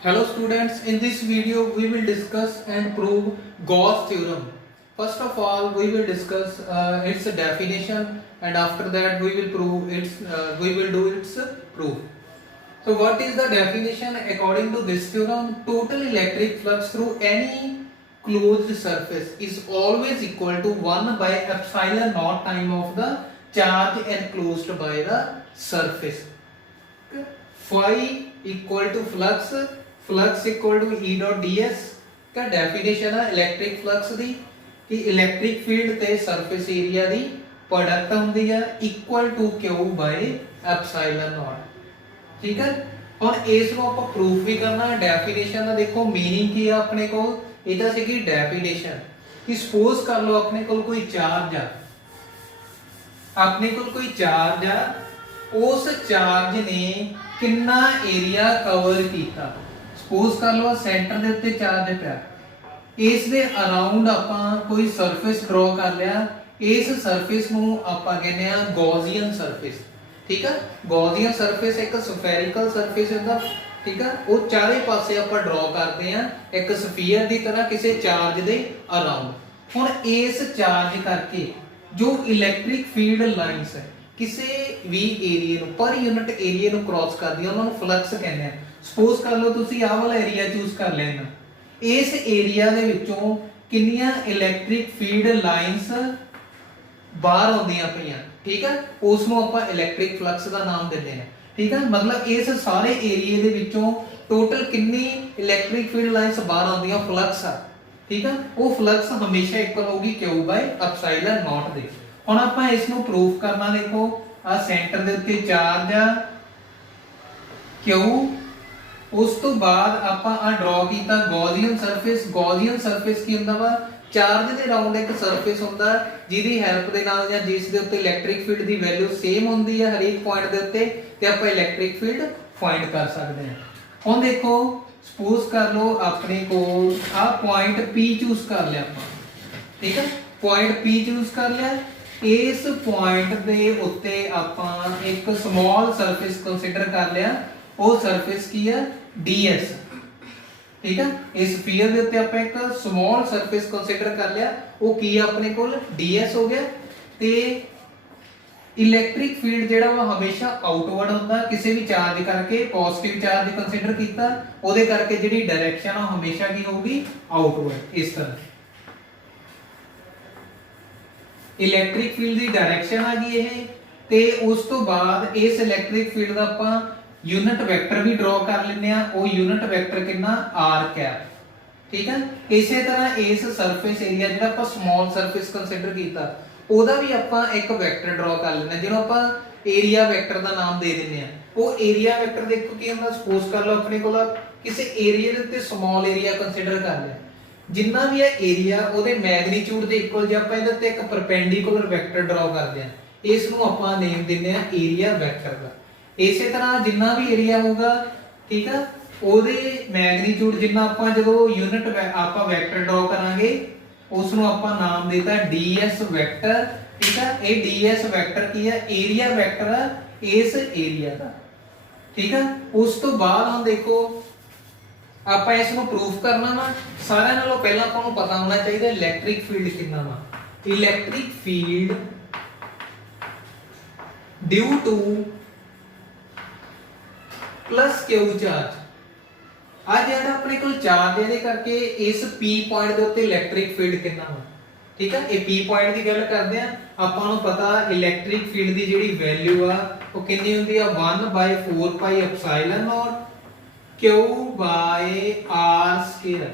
Hello students, in this video we will discuss and prove Gauss theorem. First of all, we will discuss its definition, and after that we will do its proof. So what is the definition according to this theorem? Total electric flux through any closed surface is always equal to 1 by epsilon naught time of the charge enclosed by the surface. Phi equal to flux equal to E dot ds का definition है electric flux दी कि electric field ते surface area the product ਹੁੰਦੀ ਹੈ equal to Q ਬਾਈ ਐਪਸਾਈਲਨ ਨॉट। ਠੀਕ ਹੈ, ਹੁਣ ਇਸ ਨੂੰ ਆਪਾਂ ਪ੍ਰੂਫ ਵੀ ਕਰਨਾ ਹੈ। ਡੈਫੀਨੇਸ਼ਨ ਦਾ ਦੇਖੋ मीनिंग ਕੀ ਆ ਆਪਣੇ ਕੋਲ, ਇਹ ਤਾਂ ਸੀਗੀ ਡੈਫੀਨੇਸ਼ਨ ਕਿ ਸਪੋਜ਼ ਕਰ ਲਓ ਆਪਣੇ ਕੋਲ ਕੋਈ ਚਾਰਜ ਆ, ਆਪਣੇ ਕੋਲ ਕੋਈ ਚਾਰਜ ਆ, ਉਸ ਚਾਰਜ ਨੇ ਕਿੰਨਾ ਏਰੀਆ ਕਵਰ ਕੀਤਾ। ਸਪੋਜ਼ ਕਰ ਲਓ ਸੈਂਟਰ ਦੇ ਉੱਤੇ ਚਾਰਜ ਪਿਆ, ਇਸ ਦੇ ਅਰਾਊਂਡ ਆਪਾਂ ਕੋਈ ਸਰਫੇਸ ਡਰਾ ਕਰ ਲਿਆ, ਇਸ ਸਰਫੇਸ ਨੂੰ ਆਪਾਂ ਕਹਿੰਦੇ ਆ ਗੌਸੀਅਨ ਸਰਫੇਸ। ਠੀਕ ਹੈ, ਗੌਸੀਅਨ ਸਰਫੇਸ ਇੱਕ ਸਫੈਰਿਕਲ ਸਰਫੇਸ ਹੁੰਦਾ। ਠੀਕ ਹੈ, ਉਹ ਚਾਰੇ ਪਾਸੇ ਆਪਾਂ ਡਰਾ ਕਰਦੇ ਆ ਇੱਕ ਸਫੀਅਰ ਦੀ ਤਰ੍ਹਾਂ ਕਿਸੇ ਚਾਰਜ ਦੇ ਅਰਾਊਂਡ। ਹੁਣ ਇਸ ਚਾਰਜ ਕਰਕੇ ਜੋ ਇਲੈਕਟ੍ਰਿਕ ਫੀਲਡ ਲਾਈਨਸ ਹੈ ਕਿਸੇ ਵੀ ਏਰੀਆ ਨੂੰ ਪਰ ਯੂਨਿਟ ਏਰੀਆ ਨੂੰ ਕ੍ਰਾਸ ਕਰਦੀਆਂ ਉਹਨਾਂ ਨੂੰ ਫਲਕਸ ਕਹਿੰਦੇ ਆ। ਸਪੋਜ਼ ਕਰ ਲਓ ਤੁਸੀਂ ਆਹ ਵਾਲਾ ਏਰੀਆ ਚੂਜ਼ ਕਰ ਲੈਣਾ, ਇਸ ਏਰੀਆ ਦੇ ਵਿੱਚੋਂ ਕਿੰਨੀਆਂ ਇਲੈਕਟ੍ਰਿਕ ਫੀਲਡ ਲਾਈਨਸ ਬਾਹਰ ਆਉਂਦੀਆਂ ਪਈਆਂ। ਠੀਕ ਹੈ, ਉਸ ਨੂੰ ਆਪਾਂ ਇਲੈਕਟ੍ਰਿਕ ਫਲਕਸ ਦਾ ਨਾਮ ਦਿੰਦੇ ਹਾਂ। ਠੀਕ ਹੈ, ਮਤਲਬ ਇਸ ਸਾਰੇ ਏਰੀਆ ਦੇ ਵਿੱਚੋਂ ਟੋਟਲ ਕਿੰਨੀ ਇਲੈਕਟ੍ਰਿਕ ਫੀਲਡ ਲਾਈਨਸ ਬਾਹਰ ਆਉਂਦੀਆਂ ਫਲਕਸ ਆ। ਠੀਕ ਹੈ, ਉਹ ਫਲਕਸ ਹਮੇਸ਼ਾ ਇਕੁਅਲ ਹੋਗੀ Q ਬਾਈ ਐਪਸਾਈਲਨ ਨॉट ਦੇ। ਹੁਣ ਆਪਾਂ ਇਸ ਨੂੰ ਪ੍ਰੂਫ ਕਰਨਾ, ਦੇਖੋ ਆ ਸੈਂਟਰ ਦੇ ਉੱਤੇ ਚਾਰਜ ਆ Q, ਉਸ ਤੋਂ ਬਾਅਦ ਆਪਾਂ ਆ ਡਰਾ ਕੀਤਾ ਗੌਸੀਅਨ ਸਰਫੇਸ। ਗੌਸੀਅਨ ਸਰਫੇਸ ਕੀ ਹੁੰਦਾ ਵਾ, ਚਾਰਜ ਦੇ ਰਾਉਂਡ ਇੱਕ ਸਰਫੇਸ ਹੁੰਦਾ ਜਿਹਦੀ ਹੈਲਪ ਦੇ ਨਾਲ ਜਾਂ ਜਿਸ ਦੇ ਉੱਤੇ ਇਲੈਕਟ੍ਰਿਕ ਫੀਲਡ ਦੀ ਵੈਲਿਊ ਸੇਮ ਹੁੰਦੀ ਹੈ ਹਰੇਕ ਪੁਆਇੰਟ ਦੇ ਉੱਤੇ, ਤੇ ਆਪਾਂ ਇਲੈਕਟ੍ਰਿਕ ਫੀਲਡ ਫਾਈਂਡ ਕਰ ਸਕਦੇ ਹਾਂ। ਹੁਣ ਦੇਖੋ ਸਪੋਜ਼ ਕਰ ਲਓ ਆਪਣੇ ਕੋਲ ਆ ਪੁਆਇੰਟ P ਚੂਜ਼ ਕਰ ਲਿਆ ਆਪਾਂ। ਠੀਕ ਹੈ, ਪੁਆਇੰਟ P ਚੂਜ਼ ਕਰ ਲਿਆ, ਇਸ ਪੁਆਇੰਟ ਦੇ ਉੱਤੇ ਆਪਾਂ ਇੱਕ ਸਮਾਲ ਸਰਫੇਸ ਕੰਸੀਡਰ ਕਰ ਲਿਆ, ਉਹ ਸਰਫੇਸ ਕੀ ਹੈ ds। ਠੀਕ ਹੈ, ਇਸ ਸਫੀਅਰ ਦੇ ਉੱਤੇ ਆਪਾਂ ਇੱਕ ਸਮਾਲ ਸਰਫੇਸ ਕੰਸੀਡਰ ਕਰ ਲਿਆ, ਉਹ ਕੀ ਹੈ ਆਪਣੇ ਕੋਲ ds ਹੋ ਗਿਆ। ਤੇ ਇਲੈਕਟ੍ਰਿਕ ਫੀਲਡ ਜਿਹੜਾ ਵਾ hमेशा ਆਊਟਵਰਡ ਹੁੰਦਾ, ਕਿਸੇ ਵੀ ਚਾਰਜ ਕਰਕੇ ਪੋਜ਼ਿਟਿਵ ਚਾਰਜ ਕੰਸੀਡਰ ਕੀਤਾ ਉਹਦੇ ਕਰਕੇ ਜਿਹੜੀ ਡਾਇਰੈਕਸ਼ਨ ਆ ਹਮੇਸ਼ਾ ਕੀ ਹੋਊਗੀ ਆਊਟਵਰਡ। ਇਸ ਤਰ੍ਹਾਂ ਇਲੈਕਟ੍ਰਿਕ ਫੀਲਡ ਦੀ ਡਾਇਰੈਕਸ਼ਨ ਆ ਗਈ ਇਹ, ਤੇ ਉਸ ਤੋਂ ਬਾਅਦ ਇਸ ਇਲੈਕਟ੍ਰਿਕ ਫੀਲਡ ਦਾ ਆਪਾਂ ਯੂਨਿਟ ਵੈਕਟਰ ਵੀ ਡਰਾ ਕਰ ਲੈਂਦੇ ਆ, ਉਹ ਯੂਨਿਟ ਵੈਕਟਰ ਕਿੰਨਾ r ਕੈਪ। ਠੀਕ ਹੈ, ਇਸੇ ਤਰ੍ਹਾਂ ਇਸ ਸਰਫੇਸ ਏਰੀਆ ਜਿਹੜਾ ਆਪਾਂ ਸਮਾਲ ਸਰਫੇਸ ਕੰਸੀਡਰ ਕੀਤਾ ਉਹਦਾ ਵੀ ਆਪਾਂ ਇੱਕ ਵੈਕਟਰ ਡਰਾ ਕਰ ਲੈਂਦੇ ਆ, ਜਿਹਨੂੰ ਆਪਾਂ ਏਰੀਆ ਵੈਕਟਰ ਦਾ ਨਾਮ ਦੇ ਦਿੰਦੇ ਆ। ਉਹ ਏਰੀਆ ਵੈਕਟਰ ਦੇਖੋ ਕੀ ਹੁੰਦਾ, ਸਪੋਜ਼ ਕਰ ਲਓ ਆਪਣੇ ਕੋਲ ਕਿਸੇ ਏਰੀਆ ਦੇ ਉੱਤੇ ਸਮਾਲ ਏਰੀਆ ਕੰਸੀਡਰ ਕਰ ਲਿਆ, ਜਿੰਨਾ ਵੀ ਹੈ ਏਰੀਆ ਉਹਦੇ ਮੈਗਨੀਟਿਊਡ ਦੇ ਇਕੁਅਲ ਜੇ ਆਪਾਂ ਇਹਦੇ ਉੱਤੇ ਇੱਕ ਪਰਪੈਂਡੀਕੂਲਰ ਵੈਕਟਰ ਡਰਾ ਕਰਦੇ ਆ, ਇਸ ਨੂੰ ਆਪਾਂ ਨੇਮ ਦਿੰਦੇ ਆ ਏਰੀਆ ਵੈਕਟਰ ਦਾ। ਇਸੇ ਤਰ੍ਹਾਂ ਜਿੰਨਾ ਵੀ ਏਰੀਆ ਹੋਊਗਾ, ਠੀਕ ਆ, ਉਹਦੇ ਮੈਗਨੀਟਿਊਡ ਜਿੰਨਾ ਆਪਾਂ ਜਦੋਂ ਯੂਨਿਟ ਆਪਾਂ ਵੈਕਟਰ ਡਰਾ ਕਰਾਂਗੇ ਉਸ ਨੂੰ ਆਪਾਂ ਨਾਮ ਦੇਤਾ ds ਵੈਕਟਰ। ਠੀਕ ਆ, ਇਹ ds ਵੈਕਟਰ ਕੀ ਹੈ ਏਰੀਆ ਵੈਕਟਰ ਹੈ ਇਸ ਏਰੀਆ ਦਾ। ਠੀਕ ਆ, ਉਸ ਤੋਂ ਬਾਅਦ ਹੁਣ ਦੇਖੋ ਆਪਾਂ ਇਸ ਨੂੰ ਪ੍ਰੂਫ ਕਰਨਾ ਵਾ। ਸਾਰਿਆਂ ਨਾਲੋਂ ਪਹਿਲਾਂ ਆਪਾਂ ਨੂੰ ਪਤਾ ਹੋਣਾ ਚਾਹੀਦਾ ਇਲੈਕਟ੍ਰਿਕ ਫੀਲਡ ਕਿੰਨਾ ਵਾ। Electric field due to plus Q charge, ਆ ਜਿਹੜਾ ਆਪਣੇ ਕੋਲ ਚਾਰਜ ਇਹਦੇ ਕਰਕੇ ਇਸ P ਪੁਆਇੰਟ ਦੇ ਉੱਤੇ ਇਲੈਕਟ੍ਰਿਕ ਫੀਲਡ ਕਿੰਨਾ ਵਾ। ਠੀਕ ਆ, ਇਹ P ਪੁਆਇੰਟ ਦੀ ਗੱਲ ਕਰਦੇ ਆ। ਆਪਾਂ ਨੂੰ ਪਤਾ ਇਲੈਕਟ੍ਰਿਕ ਫੀਲਡ ਦੀ ਜਿਹੜੀ ਵੈਲਿਊ ਆ ਉਹ ਕਿੰਨੀ ਹੁੰਦੀ ਆ 1/4 pi epsilon naught Q by r square.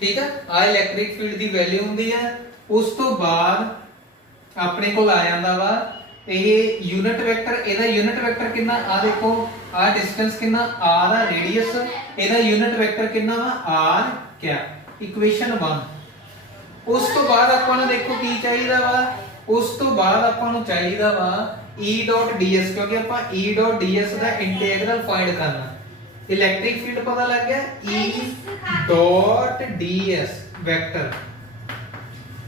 ਠੀਕ ਆ, ਆ ਇਲੈਕਟ੍ਰਿਕ ਫੀਲਡ ਦੀ ਵੈਲਿਊ ਹੁੰਦੀ ਆ। ਉਸ ਤੋਂ ਬਾਅਦ ਆਪਣੇ ਕੋਲ ਆ ਜਾਂਦਾ ਵਾ ਇਹ ਯੂਨਿਟ ਵੈਕਟਰ। ਇਹਦਾ ਯੂਨਿਟ ਵੈਕਟਰ ਕਿੰਨਾ, ਆ ਦੇਖੋ ਆ ਡਿਸਟੈਂਸ ਕਿੰਨਾ r ਆ ਰੇਡੀਅਸ, ਇਹਦਾ ਯੂਨਿਟ ਵੈਕਟਰ ਕਿੰਨਾ ਵਾ r ਕੈਪ। ਇਕੁਏਸ਼ਨ 1। ਉਸ ਤੋਂ ਬਾਅਦ ਆਪਾਂ ਨੂੰ ਦੇਖੋ ਕੀ ਚਾਹੀਦਾ ਵਾ, ਉਸ ਤੋਂ ਬਾਅਦ ਆਪਾਂ ਨੂੰ ਚਾਹੀਦਾ ਵਾ E ਡਾਟ ds, ਕਿਉਂਕਿ ਆਪਾਂ E ਡਾਟ ds ਦਾ ਇੰਟੀਗਰਲ ਫਾਈਂਡ ਕਰਨਾ। ਇਲੈਕਟ੍ਰਿਕ ਫੀਲਡ ਪਤਾ ਲੱਗ ਗਿਆ E ਡਾਟ ds ਵੈਕਟਰ।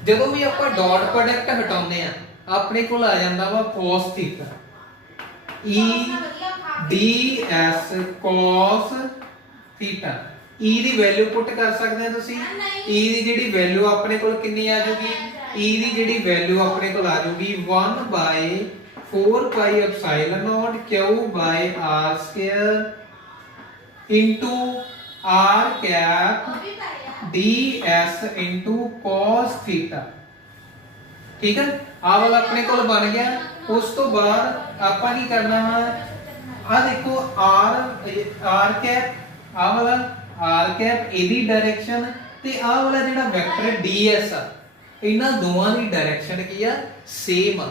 ਜਦੋਂ ਵੀ ਆਪਾਂ ਡਾਟ ਪ੍ਰੋਡਕਟ ਹਟਾਉਂਦੇ ਆ ਆਪਣੇ ਕੋਲ ਆ ਜਾਂਦਾ ਵਾ cos θ। E ds cos theta E ਦੀ ਵੈਲਿਊ ਪੁੱਟ ਕਰ ਸਕਦੇ ਹੋ ਤੁਸੀਂ E ਦੀ ਜਿਹੜੀ ਵੈਲਿਊ ਆਪਣੇ ਕੋਲ ਕਿੰਨੀ ਆ ਜਾਊਗੀ E ਦੀ ਜਿਹੜੀ ਵੈਲਿਊ ਆਪਣੇ ਕੋਲ ਆ ਜਾਊਗੀ 1 by 4 pi epsilon naught Q by r square into r cap ds into cos theta. ਠੀਕ ਹੈ ਆ ਵਾਲਾ ਆਪਣੇ ਕੋਲ ਬਣ ਗਿਆ। ਉਸ ਤੋਂ ਬਾਅਦ ਆਪਾਂ ਕੀ ਕਰਨਾ ਵਾ ਆ ਦੇਖੋ r ਕੈਪ ਆ ਵਾਲਾ r ਕੈਪ ਇਹਦੀ ਡਾਇਰੈਕਸ਼ਨ ਤੇ ਆ ਵਾਲਾ ਜਿਹੜਾ ਵੈਕਟਰ ds ਆ ਇਹਨਾਂ ਦੋਵਾਂ ਦੀ ਡਾਇਰੈਕਸ਼ਨ ਕੀ ਆ ਸੇਮ ਆ।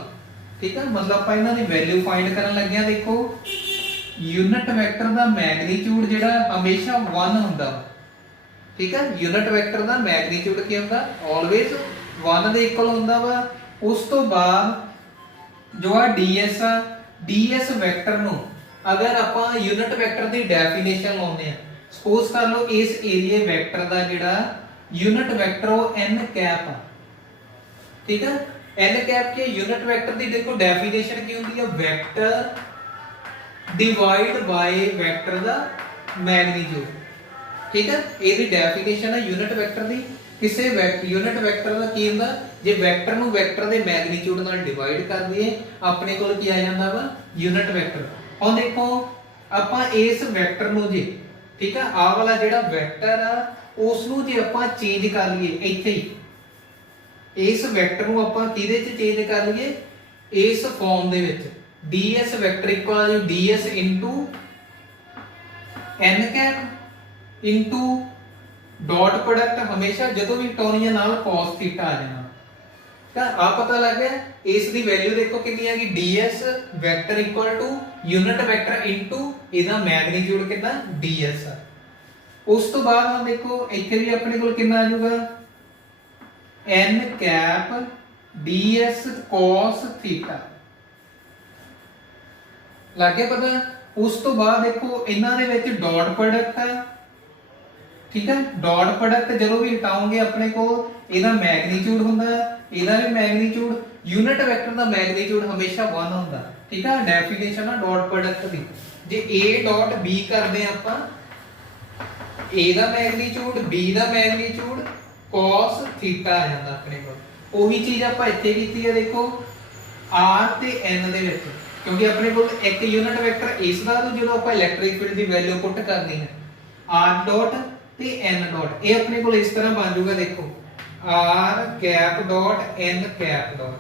ਠੀਕ ਆ ਮਤਲਬ ਆਪਾਂ ਇਹਨਾਂ ਦੀ ਵੈਲਿਊ ਫਾਈਂਡ ਕਰਨ ਲੱਗੇ ਆ। ਦੇਖੋ ਯੂਨਿਟ ਵੈਕਟਰ ਦਾ ਮੈਗਨੀਟਿਊਡ ਜਿਹੜਾ ਹਮੇਸ਼ਾ 1 ਹੁੰਦਾ ਵਾ। ਠੀਕ ਆ ਯੂਨਿਟ ਵੈਕਟਰ ਦਾ ਮੈਗਨੀਟਿਊਡ ਕੀ ਹੁੰਦਾ ਆਲਵੇਜ਼ 1 ਦੇ ਇਕੁਅਲ ਹੁੰਦਾ ਵਾ। ਉਸ ਤੋਂ ਬਾਅਦ ਜੋ ਆ ds ਆ ds ਵੈਕਟਰ ਨੂੰ ਅਗਰ ਆਪਾਂ ਯੂਨਿਟ ਵੈਕਟਰ ਦੀ ਡੈਫੀਨੇਸ਼ਨ ਲਾਉਂਦੇ ਆ ਸਪੋਜ਼ ਕਰ ਲਓ ਇਸ ਏਰੀਆ ਵੈਕਟਰ ਦਾ ਜਿਹੜਾ ਯੂਨਿਟ ਵੈਕਟਰ ਉਹ n ਕੈਪ ਆ। ਠੀਕ ਆ n ਕੈਪ ਕੇ ਯੂਨਿਟ ਵੈਕਟਰ ਦੀ ਦੇਖੋ ਡੈਫੀਨੇਸ਼ਨ ਕੀ ਹੁੰਦੀ ਆ ਵੈਕਟਰ ਡਿਵਾਈਡ ਬਾਈ ਵੈਕਟਰ ਦਾ ਮੈਗਨੀਟਿਊਡ। ਠੀਕ ਹੈ ਇਹਦੀ ਡੈਫੀਨੇਸ਼ਨ ਹੈ ਯੂਨਿਟ ਵੈਕਟਰ ਦੀ ਕਿਸੇ ਯੂਨਿਟ ਵੈਕਟਰ ਦਾ ਕੀ ਹੁੰਦਾ ਜੇ ਵੈਕਟਰ ਨੂੰ ਵੈਕਟਰ ਦੇ ਮੈਗਨੀਟਿਊਡ ਨਾਲ ਡਿਵਾਈਡ ਕਰ ਦਈਏ ਆਪਣੇ ਕੋਲ ਕੀ ਆ ਜਾਂਦਾ ਵਾ ਯੂਨਿਟ ਵੈਕਟਰ। ਹੁਣ ਦੇਖੋ ਆਪਾਂ ਇਸ ਵੈਕਟਰ ਨੂੰ ਜੀ ਠੀਕ ਆ ਆਹ ਵਾਲਾ ਜਿਹੜਾ ਵੈਕਟਰ ਆ ਉਸ ਨੂੰ ਜੇ ਆਪਾਂ ਚੇਂਜ ਕਰ ਲਈਏ ਇੱਥੇ ਹੀ ਇਸ ਵੈਕਟਰ ਨੂੰ ਆਪਾਂ ਕਿਹਦੇ ਚ ਚੇਂਜ ਕਰ ਲਈਏ ਇਸ ਫਾਰਮ ਦੇ ਵਿੱਚ ds vector equal ds into n cap into dot product ਹਮੇਸ਼ਾ ਜਦੋਂ ਵੀ ਟੋਨੀਆ ਨਾਲ cos ਥੀਟਾ ਆ ਜਾਣਾ ਤਾਂ ਆ ਪਤਾ ਲੱਗ ਗਿਆ। ਇਸ ਦੀ ਵੈਲਿਊ ਦੇਖੋ ਕਿੰਨੀ ਆ ਗਈ ds vector equal to unit vector into ਇਹਦਾ ਮੈਗਨੀਟਿਊਡ ਕਿੰਨਾ ds ਆ। ਉਸ ਤੋਂ ਬਾਅਦ ਹੁਣ ਦੇਖੋ ਇੱਥੇ ਵੀ ਆਪਣੇ ਕੋਲ ਕਿੰਨਾ ਆ ਜਾਊਗਾ n cap ds cos theta ਲੱਗ ਗਿਆ ਪਤਾ। ਉਸ ਤੋਂ ਬਾਅਦ ਦੇਖੋ ਇਹਨਾਂ ਦੇ ਵਿੱਚ ਡਾਟ ਪ੍ਰੋਡਕਟ ਆ। ਠੀਕ ਹੈ ਡਾਟ ਪ੍ਰੋਡਕਟ ਜਦੋਂ ਵੀ ਹਟਾਉਂਗੇ ਆਪਣੇ ਕੋਲ ਇਹਦਾ ਮੈਗਨੀਟਿਊਡ ਹੁੰਦਾ ਇਹਦਾ ਵੀ ਮੈਗਨੀਟਿਊਡ ਯੂਨਿਟ ਵੈਕਟਰ ਦਾ ਮੈਗਨੀਟਿਊਡ ਹਮੇਸ਼ਾ 1 ਹੁੰਦਾ। ਠੀਕ ਹੈ ਡੈਫੀਨੇਸ਼ਨ ਆ ਡਾਟ ਪ੍ਰੋਡਕਟ ਦੀ ਜੇ a ਡਾਟ b ਕਰਦੇ ਆਪਾਂ a the magnitude b the magnitude cos theta ਆ ਜਾਂਦਾ ਆਪਣੇ ਕੋਲ। ਉਹੀ ਚੀਜ਼ ਆਪਾਂ ਇੱਥੇ ਕੀਤੀ ਹੈ ਦੇਖੋ r ਤੇ n ਦੇ ਵਿੱਚ ਕਿਉਂਕਿ ਆਪਣੇ ਕੋਲ ਇੱਕ ਯੂਨਿਟ ਵੈਕਟਰ ਇਸ ਦਾ ਜਦੋਂ ਆਪਾਂ ਇਲੈਕਟ੍ਰਿਕ ਫੀਲਡ ਦੀ ਵੈਲਿਊ ਪੁੱਟ ਕਰਨੀ ਹੈ r ਡਾਟ ਤੇ n ਡਾਟ ਇਹ ਆਪਣੇ ਕੋਲ ਇਸ ਤਰ੍ਹਾਂ ਬਣ ਜਾਊਗਾ ਦੇਖੋ r cap dot n cap dot.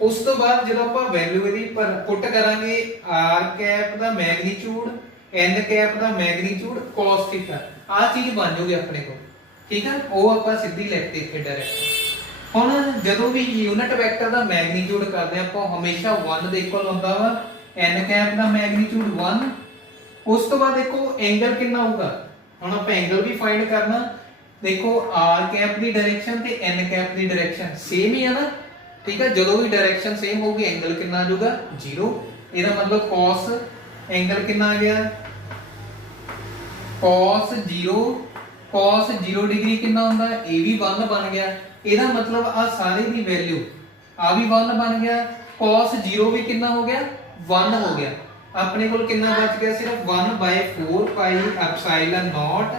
ਉਸ ਤੋਂ ਬਾਅਦ ਜਦੋਂ ਆਪਾਂ ਵੈਲਿਊ ਇਹਦੀ ਪੁੱਟ ਕਰਾਂਗੇ r ਕੈਪ ਦਾ ਮੈਗਨੀਟਿਊਡ n ਕੈਪ ਦਾ ਮੈਗਨੀਟਿਊਡ cos ਥੀਟਾ ਆ ਚੀਜ਼ ਬਣ ਜਾਊਗੀ ਆਪਣੇ ਕੋਲ। ਠੀਕ ਹੈ ਉਹ ਆਪਾਂ ਸਿੱਧੀ ਲਿਖਤੇ ਇੱਥੇ ਡਾਇਰੈਕਟ। ਹੁਣ ਜਦੋਂ ਵੀ ਯੂਨਿਟ ਵੈਕਟਰ ਦਾ ਮੈਗਨੀਟਿਊਡ ਕਰਦੇ ਆਪਾਂ ਹਮੇਸ਼ਾ 1 ਦੇ ਇਕੁਅਲ ਹੁੰਦਾ ਵਾ n ਕੈਪ ਦਾ ਮੈਗਨੀਟਿਊਡ 1। ਉਸ ਤੋਂ ਬਾਅਦ ਦੇਖੋ ਐਂਗਲ ਕਿੰਨਾ ਹੋਊਗਾ ਹੁਣ ਆਪਾਂ ਐਂਗਲ ਵੀ ਫਾਈਂਡ ਕਰਨਾ। ਦੇਖੋ r ਕੈਪ ਦੀ ਡਾਇਰੈਕਸ਼ਨ ਤੇ n ਕੈਪ ਦੀ ਡਾਇਰੈਕਸ਼ਨ ਸੇਮ ਹੀ ਆ ਨਾ। ਠੀਕ ਹੈ ਜਦੋਂ ਵੀ ਡਾਇਰੈਕਸ਼ਨ ਸੇਮ ਹੋਊਗੀ ਐਂਗਲ ਕਿੰਨਾ ਆ ਜਾਊਗਾ 0। ਇਹਦਾ ਮਤਲਬ cos ਐਂਗਲ ਕਿੰਨਾ ਆ ਗਿਆ cos 0 ਡਿਗਰੀ ਕਿੰਨਾ ਹੁੰਦਾ ਇਹ ਵੀ 1 ਬਣ ਗਿਆ। ਇਹਦਾ ਮਤਲਬ ਆ ਸਾਰੇ ਦੀ ਵੈਲਿਊ ਆ ਵੀ 1 ਬਣ ਗਿਆ cos 0 ਵੀ ਕਿੰਨਾ ਹੋ ਗਿਆ 1 ਹੋ ਗਿਆ। ਆਪਣੇ ਕੋਲ ਕਿੰਨਾ ਬਚ ਗਿਆ ਸਿਰਫ 1/4 pi ਐਪਸਾਈਲਨ not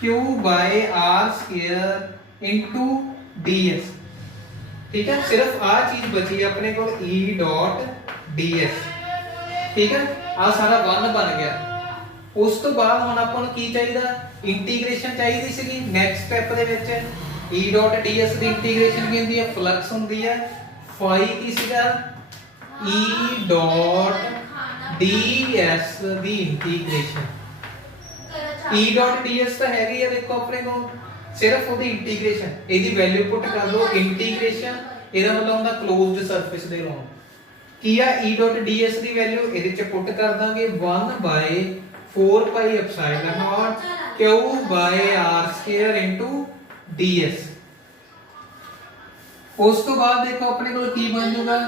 q by r square into ds। ਠੀਕ ਹੈ ਸਿਰਫ ਆ ਚੀਜ਼ ਬਚੀ ਆਪਣੇ ਕੋਲ e ਡਾਟ ds। ਠੀਕ ਹੈ ਆ ਸਾਰਾ 1 ਬਣ ਗਿਆ। ਉਸ ਤੋਂ ਬਾਅਦ ਹੁਣ ਆਪਾਂ ਨੂੰ ਕੀ ਚਾਹੀਦਾ ਇੰਟੀਗ੍ਰੇਸ਼ਨ ਚਾਹੀਦੀ ਸੀਗੀ ਨੈਕਸਟ ਸਟੈਪ ਦੇ ਵਿੱਚ e ਡਾਟ ds ਦੀ ਇੰਟੀਗ੍ਰੇਸ਼ਨ ਕੀ ਹੁੰਦੀ ਹੈ ਫਲਕਸ ਹੁੰਦੀ ਹੈ ਫਾਈ ਕੀ ਸੀਗਾ e ਡਾਟ ds ਦੀ ਇੰਟੀਗ੍ਰੇਸ਼ਨ e ਡਾਟ ds ਤਾਂ ਹੈਗੀ ਆ ਦੇਖੋ ਆਪਣੇ ਕੋਲ ਸਿਰਫ ਉਹਦੀ ਇੰਟੀਗ੍ਰੇਸ਼ਨ ਇਹਦੀ ਵੈਲਿਊ ਪੁੱਟ ਕਰ ਲਓ ਇੰਟੀਗ੍ਰੇਸ਼ਨ ਇਹਦਾ ਮਤਲਬ ਹੁੰਦਾ ਕਲੋਜ਼ਡ ਸਰਫੇਸ ਦੇ ਅਲੋਂਗ ਕੀ ਆ e ਡਾਟ ds ਦੀ ਵੈਲਿਊ ਇਹਦੇ ਚ ਪੁੱਟ ਕਰ ਦਾਂਗੇ 1/4 pi ਐਪਸਾਈਲਨ not q by r square into ds। ਉਸ ਤੋਂ ਬਾਅਦ ਦੇਖੋ ਆਪਣੇ ਕੋਲ ਕੀ ਬਣ ਜਾਊਗਾ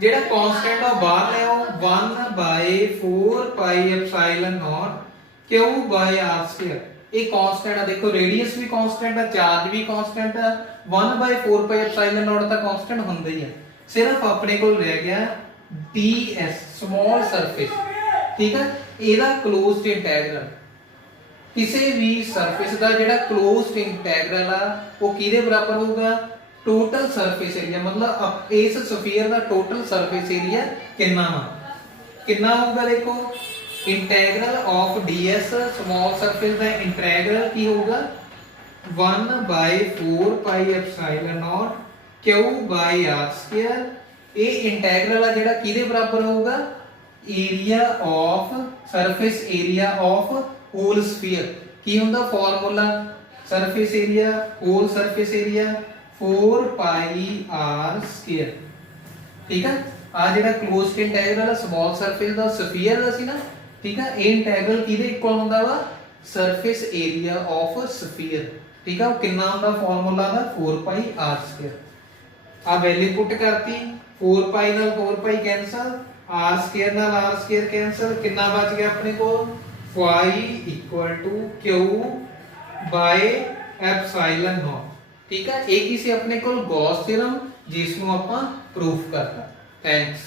ਜਿਹੜਾ ਕਾਂਸਟੈਂਟ ਆ ਬਾਹਰ ਲੈ ਆਓ 1/4 pi ਐਪਸਾਈਲਨ not q by r square ਇਹ ਕਾਂਸਟੈਂਟ ਆ ਦੇਖੋ ਰੇਡੀਅਸ ਵੀ ਕਾਂਸਟੈਂਟ ਆ ਚਾਰਜ ਵੀ ਕਾਂਸਟੈਂਟ ਆ 1/4 ਪਾਈ ਐਪਸਾਈਲਨ ਨਾਟ ਤਾਂ ਕਾਂਸਟੈਂਟ ਹੁੰਦਾ ਹੀ ਆ। ਸਿਰਫ ਆਪਣੇ ਕੋਲ ਰਹਿ ਗਿਆ ds ਸਮਾਲ ਸਰਫੇਸ। ਠੀਕ ਹੈ ਇਹਦਾ ਕਲੋਜ਼ਡ ਇੰਟੈਗਰਲ ਕਿਸੇ ਵੀ ਸਰਫੇਸ ਦਾ ਜਿਹੜਾ ਕਲੋਜ਼ਡ ਇੰਟੈਗਰਲ ਆ ਉਹ ਕਿਹਦੇ ਬਰਾਬਰ ਹੋਊਗਾ ਟੋਟਲ ਸਰਫੇਸ ਏਰੀਆ ਮਤਲਬ ਇਸ ਸਫੀਅਰ ਦਾ ਟੋਟਲ ਸਰਫੇਸ ਏਰੀਆ ਕਿੰਨਾ ਹੋਊਗਾ ਦੇਖੋ integral of ds small surface ਦਾ ਇੰਟੈਗਰਲ ਕੀ ਹੋਊਗਾ 1/4 pi epsilon naught q by r square ਇਹ ਇੰਟੈਗਰਲ ਆ ਜਿਹੜਾ ਕਿਹਦੇ ਬਰਾਬਰ ਹੋਊਗਾ area of surface area of whole sphere ਕੀ ਹੁੰਦਾ formula surface area whole surface area 4 pi r square ਠੀਕ ਆ ਆ ਜਿਹੜਾ ਕਲੋਜ਼ਡ ਇੰਟੈਗਰਲ ਆ ਸਮਾਲ ਸਰਫੇਸ ਦਾ ਸਫੀਅਰ ਦਾ ਸੀ ਨਾ ਠੀਕ ਆ ਇਹ ਇੰਟੈਗਰਲ ਕਿਹਦੇ ਇਕੁਅਲ ਹੁੰਦਾ ਵਾ ਸਰਫੇਸ ਏਰੀਆ ਆਫ ਸਫੀਅਰ ਠੀਕ ਆ ਉਹ ਕਿੰਨਾ ਹੁੰਦਾ ਫਾਰਮੂਲਾ ਦਾ 4 ਪਾਈ r ਸਕੁਅਰ ਆ ਵੈਲਿਊ ਪੁੱਟ ਕਰਤੀ 4 ਪਾਈ ਨਾਲ 4 ਪਾਈ ਕੈਨਸਲ r ਸਕੁਅਰ ਨਾਲ r ਸਕੁਅਰ ਕੈਨਸਲ ਕਿੰਨਾ ਬਚ ਗਿਆ ਆਪਣੇ ਕੋਲ y q ਬਾਈ ਐਪਸਾਈਲਨ ਨॉट ਠੀਕ ਹੈ ਇਹ ਕੀ ਸੀ ਆਪਣੇ ਕੋਲ ਗੌਸ ਥਿਅਰਮ ਜਿਸ ਨੂੰ ਆਪਾਂ ਪ੍ਰੂਫ ਕਰਤਾ ਥੈਂਕਸ